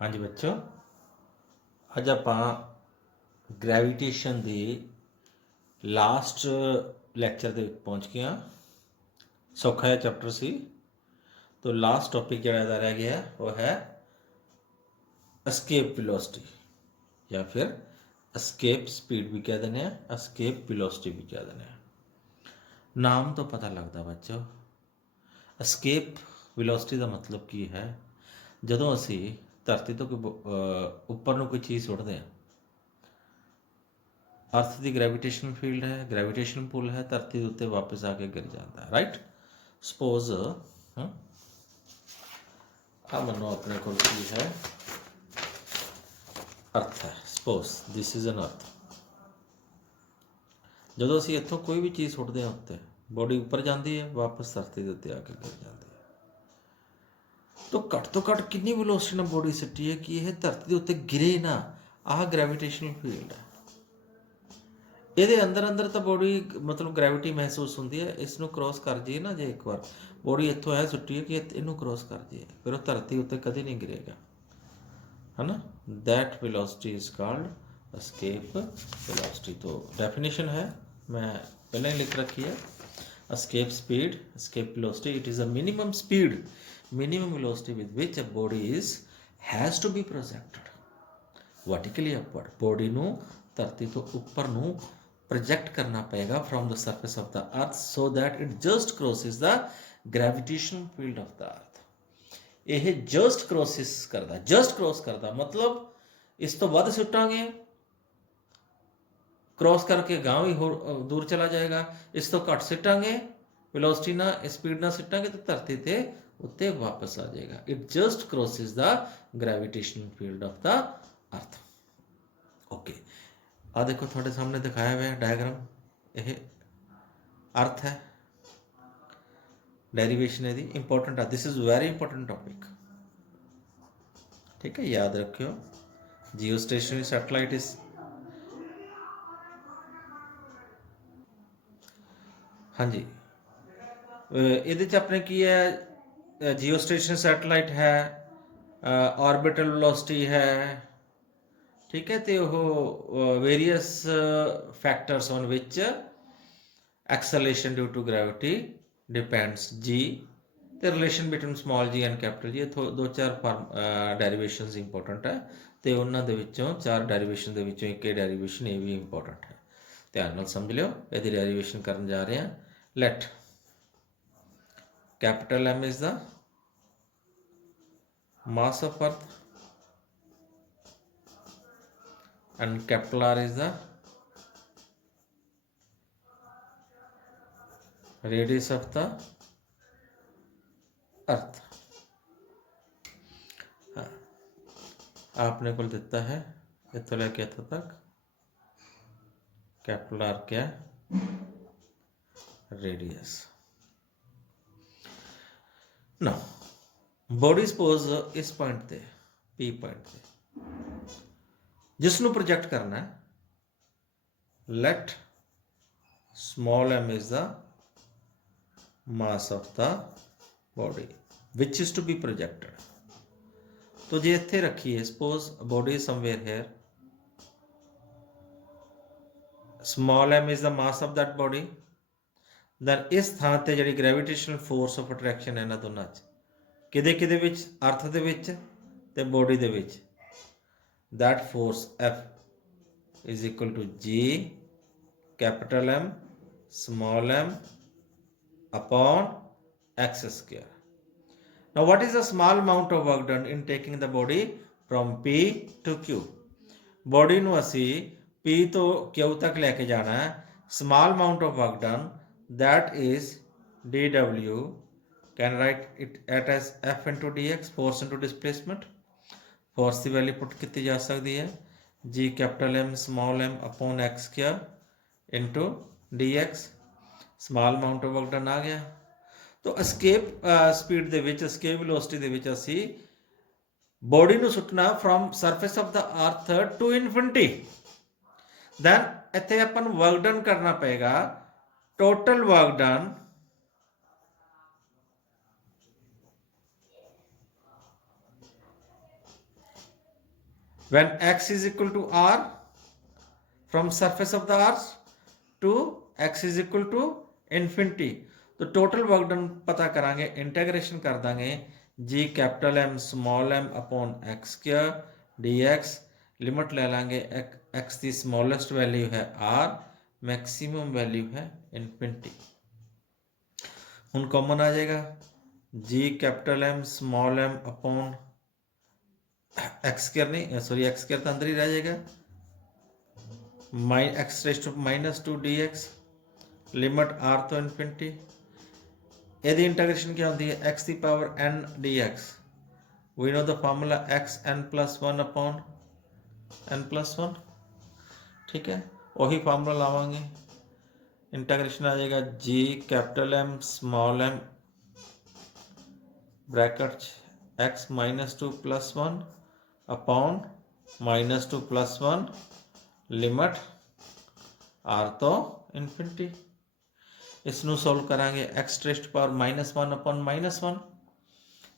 हाँ जी बच्चों, अज आप ग्रैविटेशन के लास्ट लैक्चर के पहुँच गए हाँ। सौखा जिहा चैप्टर सी। तो लास्ट टॉपिक जिहड़ा रह गया वो है एस्केप वेलोसिटी या फिर एस्केप स्पीड भी कह दें, एस्केप वेलोसिटी भी कह दें। नाम तो पता लगता बच्चों, एस्केप वेलोसिटी का मतलब की है, जदों असी धरती तो कोई उपर नूं कोई चीज़ सुट्टदे हैं, अर्थ की ग्रैविटेशन फील्ड है, ग्रैविटेशन पुल है, धरती के उत्ते वापस आके गिर जाता है। राइट। सपोज मनो अपने को है अर्थ है, सपोज दिस इज एन अर्थ। जो असी इतों कोई भी चीज़ सुट्टते हैं उत्ते, बॉडी उपर जाती है, वापस धरती के उत्ते आके गिर जाती है। तो घट कितनी वेलोसिटी नाल बॉडी सट्टी है कि यह धरती के उत्ते गिरे ना। आह ग्रैविटेशनल फील्ड है। ये अंदर अंदर तो बॉडी मतलब ग्रैविटी महसूस होती है, इसनों क्रॉस कर जाइए ना, जो एक बार बॉडी इतों है सुट्टी है कि इनू क्रॉस कर जाइए, फिर वो धरती उत्ते कभी नहीं गिरेगा, है ना। That velocity is called escape velocity. तो डेफिनेशन है, मैं पहले ही लिख रखी है। Escape speed, escape velocity, it is a minimum speed, minimum velocity with which a body is has to be projected vertically upward. Body नूं धरती तो उपर नूं प्रोजेक्ट करना पएगा from the surface of the earth, so that it just crosses the gravitation field of the earth. यह just crosses करता, just cross करता मतलब इस तो वध सुटांगे क्रॉस करके गांव ही दूर चला जाएगा, इस तो घट सिटांगे वेलोसिटी ना स्पीड ना सिटांगे तो धरती ते उत्ते वापस आ जाएगा। It just crosses the gravitation field of the earth. Okay, आ देखो थोड़े सामने दिखाया हुआ है डायग्राम, यह अर्थ है, डेरिवेशन है इंपॉर्टेंट है, this is very important topic. ठीक है, याद रखियो। जियो स्टेशनरी सैटेलाइट इज हाँ जी, ये अपने की है, जियो स्टेशन सैटेलाइट है, ऑर्बिटल वेलोसिटी है। ठीक है, तो वो various factors on which acceleration due to gravity depends g, तो relation between small g and capital G, दो चार डेरिवेशनस इंपॉर्टेंट है, तो उन्होंने चार डेरिवेशन के एक डेरिवेशन ये भी इंपॉर्टेंट है, ध्यान नाल समझ लियो। यदि डेरिवेशन करने जा रहे हैं, let capital M is the mass of earth and capital R is the radius of the earth। हाँ, आपने को देता है इतना लेके इतना तक, कैपिटल R क्या रेडियस। ना बॉडी सपोज इस पॉइंट पे P पॉइंट पे जिसनों प्रोजेक्ट करना है, let small m is the mass of the body which is to be projected. तो जे इत्थे रखिए, suppose body somewhere here, small m is the mass of that body, then इस थां ते जिहड़ी ग्रैविटेशनल फोर्स ऑफ अट्रैक्शन है इन्हां दोनां च किहदे विच, अर्थ दे विच ते बॉडी दे विच, that force F is equal to G capital M small m upon x square. Now what is the small amount of work done in taking the body from P to Q? Body ਨੂੰ ਅਸੀਂ P ਤੋਂ Q ਤੱਕ ਲੈ ਕੇ ਜਾਣਾ ਹੈ, small amount of work done, that is dW, can write it as F into dx, force into displacement। Force की value put की जा सकती है G capital M small m upon x square into dx, small amount of work done आ गया। तो escape speed ਦੇ ਵਿੱਚ, एस्केप वेलोसिटी ਦੇ ਵਿੱਚ ਅਸੀਂ बॉडी ਨੂੰ ਸੁੱਟਣਾ from surface of the earth to infinity. Then ਇੱਥੇ ਆਪਾਂ ਨੂੰ वर्क डन करना पएगा, total work done when x is equal to r from surface of the earth to x is equal to infinity, तो total work done पता करांगे, integration कर देंगे G capital M small m upon x square d x, limit ले लेंगे x की smallest value है R, maximum value है इन्फिनिटी। हुन कॉमन आ जाएगा G capital M small m upon x square, नहीं सॉरी एक्स स्क्वायर तो अंदर ही रह जाएगा, x raise to -2 d x, limit R तो इन्फिनिटी। यदि इंटीग्रेशन क्या होती है एक्स दी power n d x, we know the formula x n plus 1 upon n plus 1, ठीक है, वही फार्मूला लावांगे, इंटीग्रेशन आ जाएगा G capital M small m bracket x -2 plus 1 upon -2 plus 1 limit R तो इन्फिनिटी। इसनू सॉल्व करांगे एक्स रेस्ट पावर -1 अपॉन -1,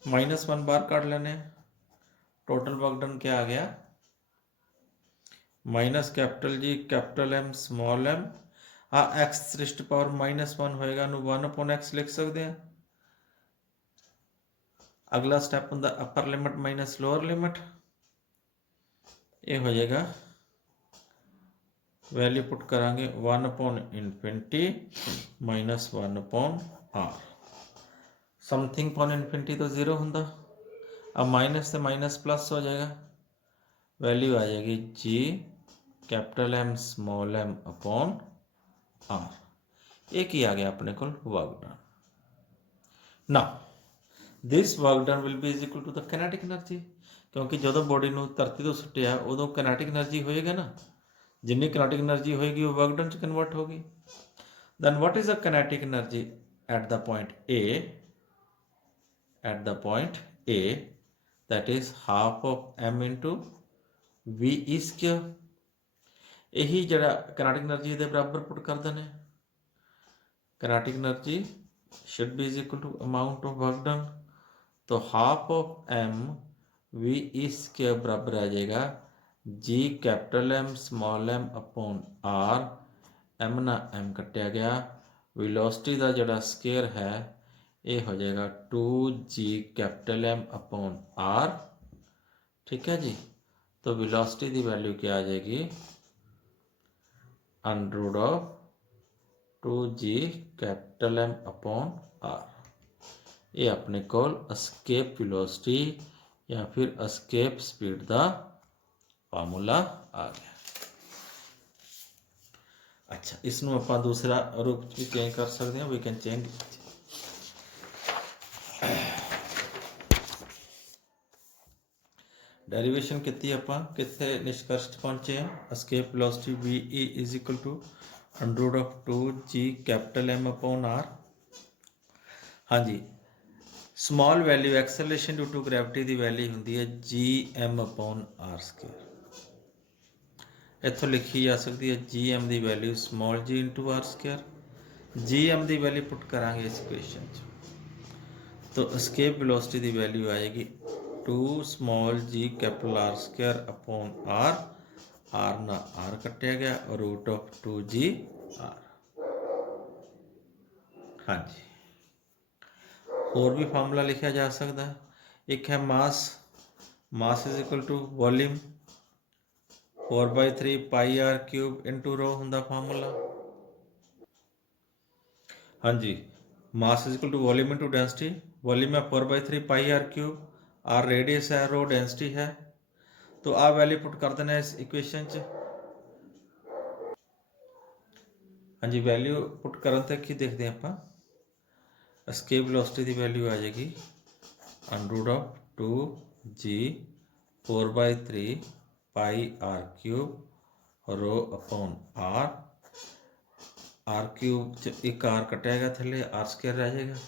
-1 बार काट लेने, टोटल वर्क डन क्या आ गया minus capital G capital M small M, x raised power -1 होएगा नू 1 अपॉन एक्स लिख सकते हैं। अगला स्टेप होंगे upper limit minus lower limit, ये हो जाएगा वैल्यू पुट करांगे 1 upon infinity -1 upon R, something upon infinity तो 0 होंगे, अब माइनस से माइनस प्लस हो जाएगा, वैल्यू आ जाएगी G capital M small m upon R, एक ही आ गया अपने को work done. Now this work done will be is equal to the kinetic energy, क्योंकि जो बॉडी ਨੂੰ ਧਰਤੀ ਤੋਂ ਸੁੱਟਿਆ ਉਦੋਂ ਕਾइनेटिक एनर्जी होएगा ना, जिन्नी काइनेटिक एनर्जी होएगी वो वर्क डन च कन्वर्ट होगी। Then what is the kinetic energy at the point A, at the point A that is half of m into v e square, यही जरा काइनेटिक एनर्जी के बराबर पुट कर देने, kinetic energy should be is equal to amount of work done, तो half of m v इसके बराबर आ जाएगा G capital M small m upon R, m ना एम कटिया गया, वेलोसिटी का जोड़ा स्केयर है ये हो जाएगा 2g capital M upon are, ठीक है जी। तो वेलोसिटी की वैल्यू क्या आ जाएगी under of 2g capital M upon R, ये अपने को एस्केप वेलोसिटी या फिर एस्केप स्पीड का फार्मूला आ गया। अच्छा, इसनू आप दूसरा रूप भी चेंज कर सकते हैं, वी कैन चेंज डेरिवेशन की आप कितने निष्कर्ष पहुंचे हैं, escape velocity v e is equal to under of 2g capital M upon R. हाँ जी, small value acceleration due to gravity की वैल्यू होंगी है G M upon R square, इतों लिखी जा सकती है जी एम की value small g into R square, G M की वैल्यू पुट करांगे इस इक्वेशन तो एस्केप वेलोसिटी की वैल्यू आएगी 2 small g capital R square upon R, R ना आर कटिया गया और रूट ऑफ 2g आर। हाँ जी, और भी फार्मूला लिखा जा सकता है, एक है mass, mass is equal to volume 4/3 pi R cube into rho होंगे फार्मूला। हाँ जी, mass is equal to volume into density, volume है 4/3 pi R cube, R radius है, रो डेंसिटी है, तो आ वैल्यू पुट कर देना इस इक्वेशन च। हाँ जी, वैल्यू पुट करन तक की देखते हैं आप, एस्केप वेलोसिटी की वैल्यू आ जाएगी under of 2g 4/3 pi R cube rho upon R, R cube एक आर कटेगा थले आर स्क्वायर रह जाएगा,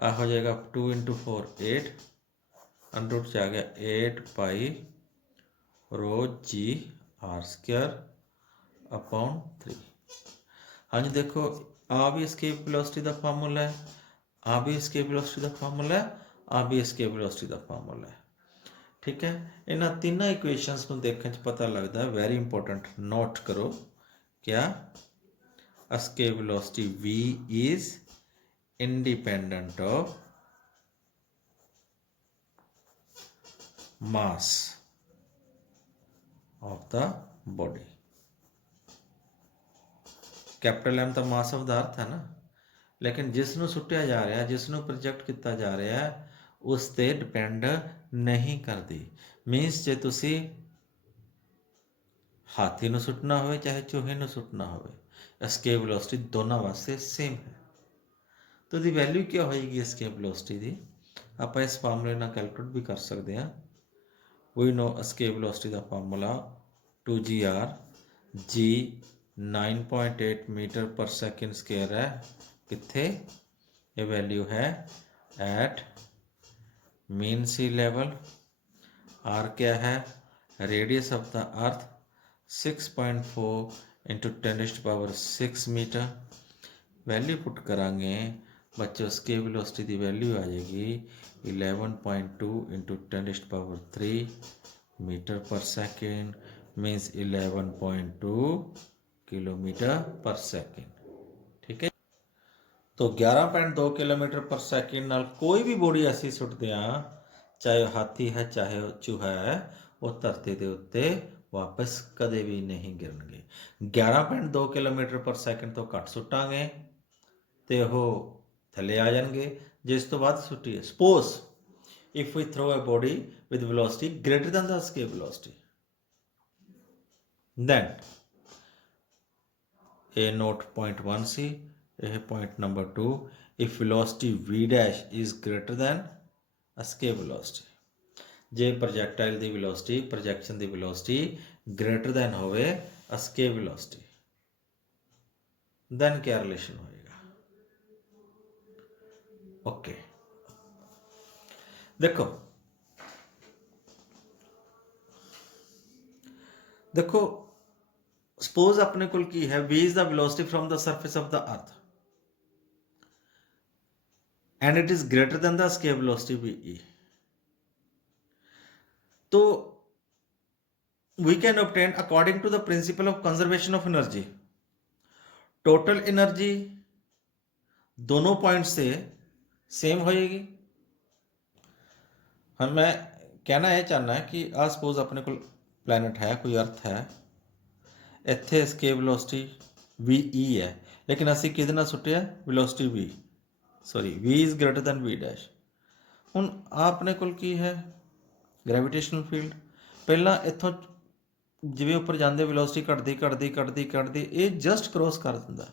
आ हो जाएगा 2 × 4 8, अंडर से आ गया 8 पाई रो जी आर स्क्वायर अपॉन 3। हाँ जी, देखो आ भी एस्केप वेलोसिटी का फार्मूला है, आ भी एस्केप वेलोसिटी का फार्मूला है, आ भी एस्केप वेलोसिटी का फार्मूला है, ठीक है, इन्हां तीनों इक्वेशनस को देखने च पता लगता, वेरी इंपॉर्टेंट, नोट करो क्या, escape velocity v is independent of mass of the body। Capital M तो मास ऑफ द अर्थ है ना, लेकिन जिसनों सुटिया जा रहा, जिसनों प्रोजेक्ट किया जा रहा है उस ते डिपेंड नहीं करती। मीनस जे तुसी हाथी नूं सुटना हो चाहे चूहे नूं सुटना हो, एस्केप वेलोसिटी दोनों वास्ते सेम है। तो दी वैल्यू क्या होएगी एस्केप वेलोसिटी दी, आप इस फार्मूले नाल कैलकुलेट भी कर सकते हैं। वी नो एस्केप वेलोसिटी का formula 2gr, g 9.8 metre per second square है, कित्थे ये वैल्यू है at mean sea level. R क्या है, radius of the earth 6.4 into 10⁻6 metre. Value put करांगे बच्चों, स्केप वेलोसिटी की वैल्यू आ जाएगी 11.2 into 10⁻3 metre per second, means 11.2 kilometre per second. ठीक है, तो 11.2 किलोमीटर पर सेकेंड नाल कोई भी बॉडी असी सुटते हैं, चाहे वह हाथी है चाहे वह चूहा है, वो धरती के उत्ते वापस कदे भी नहीं गिरनगे। 11.2 किलोमीटर पर सेकेंड तो घट सुटांगे तो वह थले आ जाएंगे। जिस तो बाद सुटीए, suppose if we throw a body with velocity greater than the escape velocity, then a note point 1 सी, यह point number 2, if velocity v dash is greater than escape velocity, जे प्रोजैक्टाइल की वेलोसिटी प्रोजैक्शन की velocity greater than होवे escape velocity, then क्या relation होएगा। Okay देखो देखो सपोज अपने को की है v is the velocity from the surface of the earth and it is greater than the escape velocity V, तो we can obtain according to the principle of conservation of energy, total energy दोनों point से same होएगी। हम मैं कहना यह चाहना कि आ सपोज अपने को प्लैनेट है, कोई अर्थ है, इत्थे एस्केप वेलोसिटी वी ई है, लेकिन असी किहदे नाल सुटिया velocity v, sorry v is greater than v dash. हुण अपने कोल की है ग्रैविटेशनल फील्ड, पहला इत्थों जिवें उपर जाते वेलोसिटी घटती ये जस्ट क्रॉस कर दिंदा,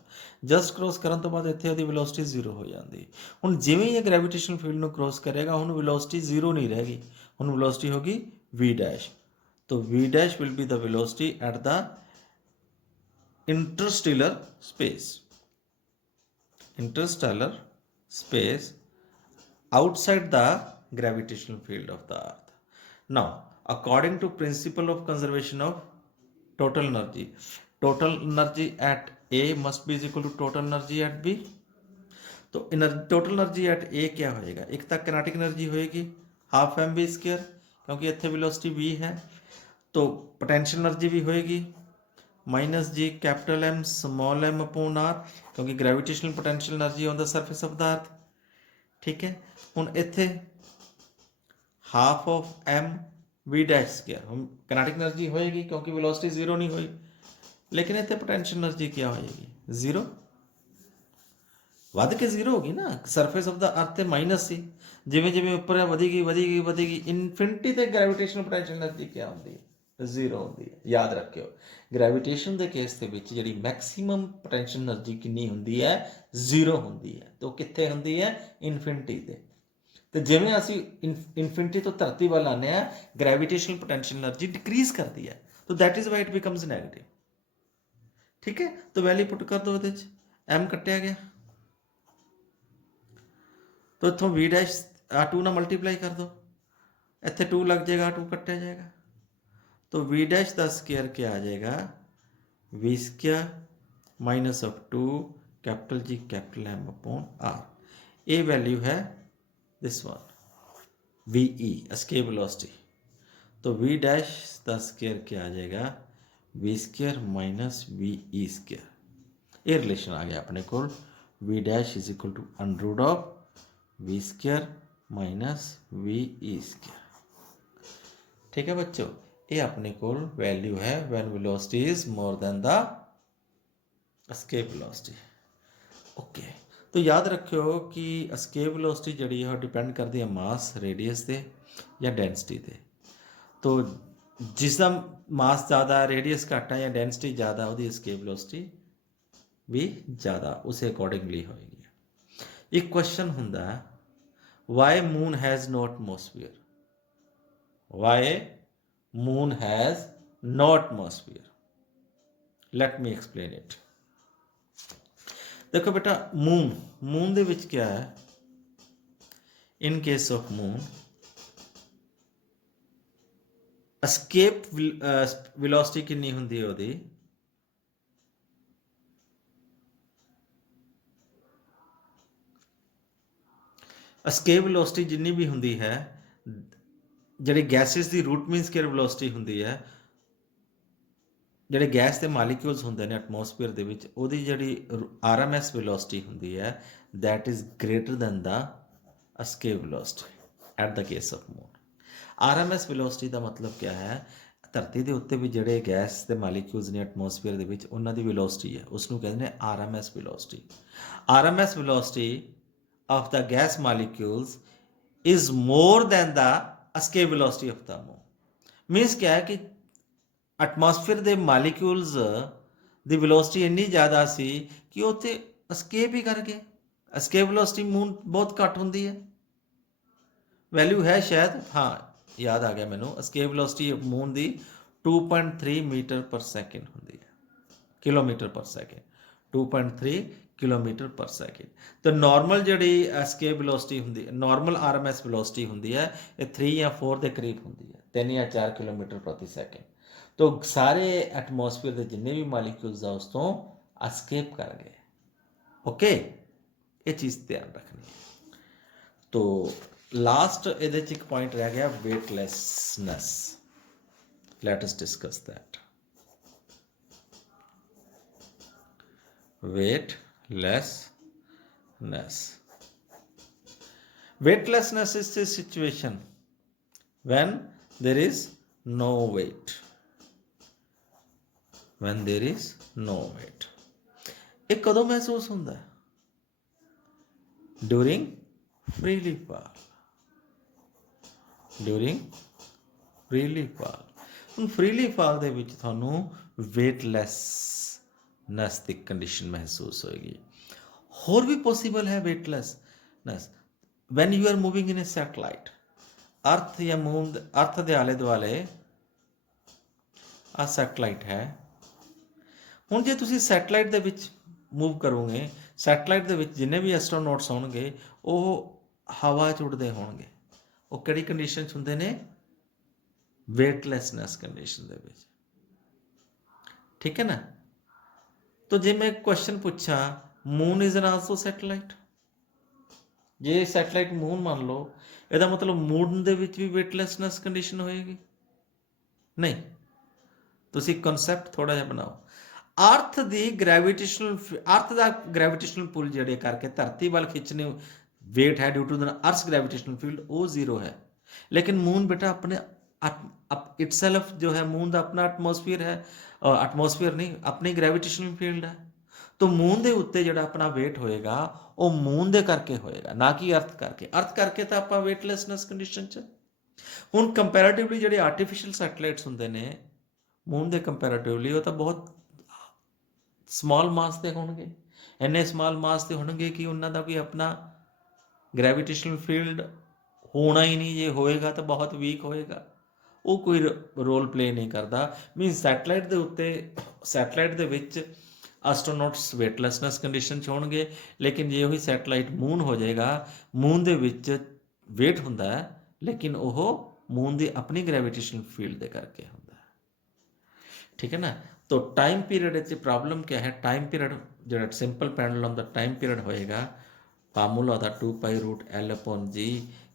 जस्ट क्रॉस करन तो बाद इत्थे इहदी वेलोसिटी जीरो हो जाती। हुण जिवें ही ग्रैविटेशनल फील्ड नूं क्रॉस करेगा हुण वेलोसिटी जीरो नहीं रहेगी, हुण वेलोसिटी होगी वी डैश। तो V dash will be the velocity at the interstellar space outside the gravitational field of the earth. Now according to principle of conservation of total energy at A must be is equal to total energy at B। तो total energy at ए क्या होएगा, एक तक kinetic energy होएगी half M B square, क्योंकि इत्थे velocity we है, तो पोटेंशियल एनर्जी भी होएगी minus G capital M small m upon R, क्योंकि gravitational potential energy on the surface of the earth. ठीक है, हुण इत्थे half of m v dash square, हम किनेटिक एनर्जी होएगी क्योंकि वेलोसिटी जीरो नहीं हुई, लेकिन इत्थे पोटेंशियल एनर्जी क्या होएगी जीरो, वध के जीरो होगी ना, सरफेस ऑफ द अर्थ ते माइनस सी, जिवें जिवें उपर ਵਧੇਗੀ इनफिनिटी ते ग्रेविटेशनल पोटेंशियल एनर्जी क्या होंदी है जीरो होंदी है। याद रखियो ग्रेविटेशन के केस दे विच जिहड़ी मैक्सिमम पोटेंशियल एनर्जी कितनी होंदी है जीरो होंदी है, तो कित्थे होंदी है इनफिनिटी ते। तो जिवें असी इनफिनिटी तो धरती वाल आने हैं ग्रेविटेशनल पोटेंशियल एनर्जी डिक्रीज करती है, तो that is why it becomes negative. ठीक है, तो वैल्यू पुट कर दो, एम कट्टिया गया, तो इतों वी डैश आ टू ना मल्टीप्लाई कर दो, इत्थे टू लग जाएगा, टू कट्टिया जाएगा, तो वी डैश का स्केयर क्या आ जाएगा V square minus of two capital G capital M upon R. ये वैल्यू है this one V E escape velocity. तो वी डैश का स्केयर क्या आ जाएगा, V square minus V E square. ये रिलेशन आ गया अपने को, V dash is equal to under root of V square minus V E square. ठीक है बच्चों, ये अपने को वैल्यू है when velocity is more than the escape velocity. Okay, तो याद रखियो कि एस्केप वेलोसिटी जिहड़ी है डिपेंड करती है मास, रेडियस से या डेंसिटी से। तो जिसका मास ज़्यादा, रेडियस घट है या डेंसिटी ज़्यादा, उसकी एस्केप वेलोसिटी भी ज़्यादा उस अकॉर्डिंगली होएगी। एक क्वेश्चन हुंदा why moon has no atmosphere, why moon has no atmosphere, let me explain it. देखो बेटा, मून दे विच क्या है, in case of moon escape velocity कितनी हुंदी है ਉਹਦੀ, एस्केप वेलोसिटी जिन्नी भी हुंदी है, ਜਿਹੜੀ ਗੈਸਿਸ ਦੀ रूट मीन स्केयर वेलोसिटी ਹੁੰਦੀ ਹੈ, ਜਿਹੜੇ ਗੈਸ ਦੇ ਮਾਲੀਕਿਊਲਸ ਹੁੰਦੇ ਨੇ ਐਟਮੋਸਫੀਅਰ ਦੇ ਵਿੱਚ, ਉਹਦੀ ਜਿਹੜੀ ਆਰਐਮਐਸ ਵੈਲੋਸਿਟੀ ਹੁੰਦੀ ਹੈ that is greater than the escape velocity at the case of moon। RMS velocity ਦਾ ਮਤਲਬ ਕੀ ਹੈ, ਧਰਤੀ ਦੇ ਉੱਤੇ ਵੀ ਜਿਹੜੇ ਗੈਸ ਦੇ ਮਾਲੀਕਿਊਲਸ ਨੇ ਐਟਮੋਸਫੀਅਰ ਦੇ ਵਿੱਚ, ਉਹਨਾਂ ਦੀ ਵੈਲੋਸਿਟੀ ਹੈ, ਉਸ ਨੂੰ ਕਹਿੰਦੇ ਨੇ RMS velocity. RMS velocity of the gas molecules is more than the escape velocity of the moon। Means क्या है कि एटमोसफेयर ਦੇ ਮਾਲੀਕਿਊਲਸ ਦੀ ਵੈਲੋਸਿਟੀ ਇੰਨੀ ਜ਼ਿਆਦਾ ਸੀ ਕਿ ਉੱਥੇ escape ਹੀ ਕਰ ਗਏ। escape velocity ਮੂਨ ਬਹੁਤ ਘੱਟ ਹੁੰਦੀ ਹੈ, ਵੈਲਿਊ ਹੈ ਸ਼ਾਇਦ, ਹਾਂ ਯਾਦ ਆ ਗਿਆ ਮੈਨੂੰ, escape velocity ਮੂਨ ਦੀ 2.3 ਮੀਟਰ ਪਰ ਸੈਕਿੰਡ ਹੁੰਦੀ ਹੈ, ਕਿਲੋਮੀਟਰ ਪਰ ਸੈਕਿੰਡ, 2.3 किलोमीटर पर सैकेंड। तो नॉर्मल जी एस्केप वेलोसिटी होंगी, नॉर्मल आरएमएस वेलोसिटी होंगी है, ये 3 या 4 के करीब होंगी है, 3 या 4 किलोमीटर प्रति सैकेंड। तो सारे एटमोसफेयर के जिन्ने भी मालीक्यूल्स आ उस तो एस्केप कर गए। ओके, ये चीज़ ध्यान रखनी है। तो लास्ट ये एक पॉइंट रह गया weightlessness, let us discuss that. weightlessness is the situation when there is no weight, when there is no weight। ਇਹ ਕਦੋਂ ਮਹਿਸੂਸ ਹੁੰਦਾ ਹੈ, during freely fall, during freely fall। ਹੁਣ freely fall ਦੇ ਵਿੱਚ ਤੁਹਾਨੂੰ weightlessness ਦੀ ਕੰਡੀਸ਼ਨ ਮਹਿਸੂਸ ਹੋਏਗੀ। ਹੋਰ ਵੀ ਪੋਸੀਬਲ ਹੈ weightlessness when you are moving in a satellite, अर्थ या मून, अर्थ ਦੇ ਆਲੇ ਦੁਆਲੇ ਆ ਸੈਟਲਾਈਟ ਹੈ। ਹੁਣ ਜੇ ਤੁਸੀਂ ਸੈਟਲਾਈਟ ਦੇ ਵਿੱਚ ਮੂਵ ਕਰੋਗੇ, ਸੈਟਲਾਈਟ ਦੇ ਵਿੱਚ ਜਿੰਨੇ ਵੀ ਐਸਟਰੋਨੌਟਸ ਹੋਣਗੇ ਉਹ ਹਵਾ 'ਚ ਉੱਡਦੇ ਹੋਣਗੇ। ਉਹ ਕਿਹੜੀ ਕੰਡੀਸ਼ਨ 'ਚ ਹੁੰਦੇ ਨੇ, वेटलैसनेस कंडीशन ਦੇ ਵਿੱਚ। ठीक है ना। तो जे मैं क्वेश्चन पूछा moon is an also satellite, J satellite moon मान लो, ਇਹਦਾ मतलब मून ਦੇ ਵਿੱਚ ਵੀ वेटलैसनेस कंडीशन ਹੋਏਗੀ नहीं। ਤੁਸੀਂ ਕਨਸੈਪਟ ਥੋੜਾ ਜਿਹਾ ਬਣਾਓ। अर्थ ਦੀ ਗ੍ਰੈਵਿਟੇਸ਼ਨਲ, अर्थ ਦਾ ਗ੍ਰੈਵਿਟੇਸ਼ਨਲ ਪੁੱਲ ਜਿਹੜੇ ਕਰਕੇ ਧਰਤੀ ਵੱਲ ਖਿੱਚਣੇ वेट है due to the earth gravitational field, वो जीरो है। लेकिन मून बेटा अपने इटसेल्फ जो है, मून का अपना एटमोसफीयर है, एटमोसफीयर नहीं, अपनी ग्रेविटेशनल फील्ड है। तो मून के उत्ते जो अपना वेट होएगा वो मून के करके होएगा, ना कि अर्थ करके। अर्थ करके तो आप वेटलैसनेस कंडीशन च। हुण कंपैरेटिवली जो आर्टिफिशियल सैटेलाइट्स होंगे ने मून के कंपैरेटिवली, वो तो बहुत स्मॉल मास के होंगे, इन्ने स्मॉल मास के होंगे कि उन्होंने कोई अपना ग्रेविटेशनल फील्ड होना ही नहीं, जे होएगा तो बहुत वीक होएगा, वो कोई रोल प्ले नहीं करता। मीन सैटेलाइट के उत्ते, सैटेलाइट के विच एस्ट्रोनॉट्स वेटलैसनेस कंडीशन च होणगे, लेकिन जे वही सैटेलाइट मून हो जाएगा, मून के विच वेट हुंदा है, लेकिन वह मून की अपनी ग्रेविटेशनल फील्ड के करके हुंदा है। ठीक है ना। तो टाइम पीरियड प्रॉब्लम क्या है, टाइम पीरियड जो सिंपल पेंडुलम का टाइम पीरियड होएगा फार्मूला था 2π√L/g,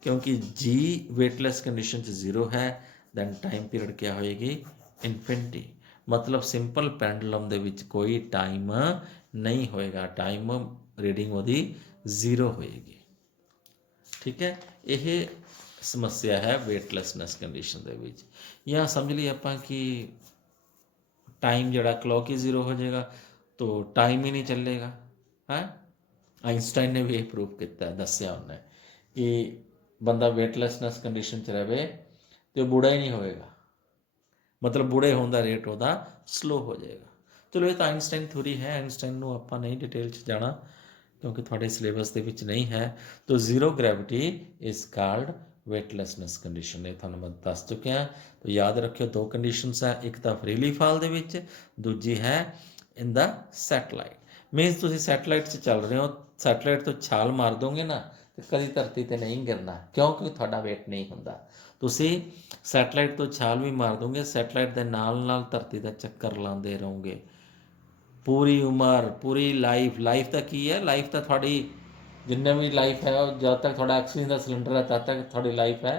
क्योंकि g वेटलैस कंडीशन 0 है, ਦੈਨ ਟਾਈਮ ਪੀਰੀਅਡ ਕੀ ਹੋਏਗੀ, ਇਨਫਿਨਿਟੀ। ਮਤਲਬ ਸਿੰਪਲ ਪੈਂਡੂਲਮ ਦੇ ਵਿੱਚ ਕੋਈ ਟਾਈਮ ਨਹੀਂ ਹੋਏਗਾ, ਟਾਈਮ ਰੀਡਿੰਗ ਉਹਦੀ 0 ਹੋਏਗੀ। ਠੀਕ ਹੈ, ਇਹ ਸਮੱਸਿਆ ਹੈ ਵੇਟਲੈਸਨੈਸ ਕੰਡੀਸ਼ਨ ਦੇ ਵਿੱਚ। ਜਾਂ ਸਮਝ ਲਈ ਆਪਾਂ ਕਿ टाइम जड़ा क्लॉक ही 0 हो जाएगा तो टाइम ही नहीं चलेगा है। आइंस्टाइन ने भी ये प्रूव किया, दसिया उन्हें कि बंदा वेटलैसनैस कंडीशन च रहे तो बूढ़ा ही नहीं होएगा, मतलब बूढ़े होने का रेट वह स्लो हो जाएगा। चलो ये तो आइंस्टाइन थ्योरी है, आइंस्टाइन को आप नहीं डिटेल च जाना क्योंकि थोड़े सिलेबस के विच नहीं है। तो zero gravity is called weightlessness condition, ये थानू मैं दस चुकिया। तो याद रखियो दो कंडीशनस है, एक तो फ्रीली फॉल दे विच, दूजी है इन द सैटेलाइट। मीनस तुसीं सैटेलाइट से चल रहे हो, सैटेलाइट तो छाल मार दोगे ना तो कभी धरती ते नहीं गिरना, क्योंकि तुहाडा वेट नहीं हुंदा। तुसीं सैटेलाइट तो छाल भी मार दोगे, सैटेलाइट दे नाल नाल धरती दा चक्कर लांदे रहोगे पूरी उम्र, पूरी लाइफ। लाइफ तो की है, लाइफ तो थोड़ी जिन्ने भी लाइफ है जब तक थोड़ा ऑक्सीजन का सिलेंडर है तब तक थोड़ी लाइफ है,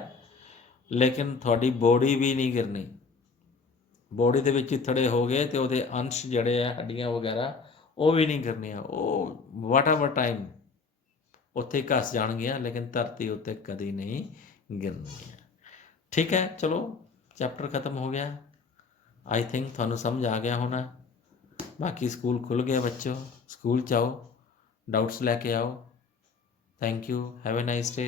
लेकिन थोड़ी बॉडी भी नहीं गिरनी। बॉडी के विच थोड़े हो गए तो वो अंश जड़े है हड्डियां वगैरह वो भी नहीं गिरनियाँ, वो वाट एवर टाइम उत्थे घस जाएगियाँ, लेकिन धरती उत्ते कभी नहीं गिरनी। ठीक है, चलो चैप्टर खत्म हो गया। आई थिंक थानू समझ आ गया होना। बाकी स्कूल खुल गए बच्चों, स्कूल जाओ, डाउट्स लेके आओ। Thank you, have a nice day.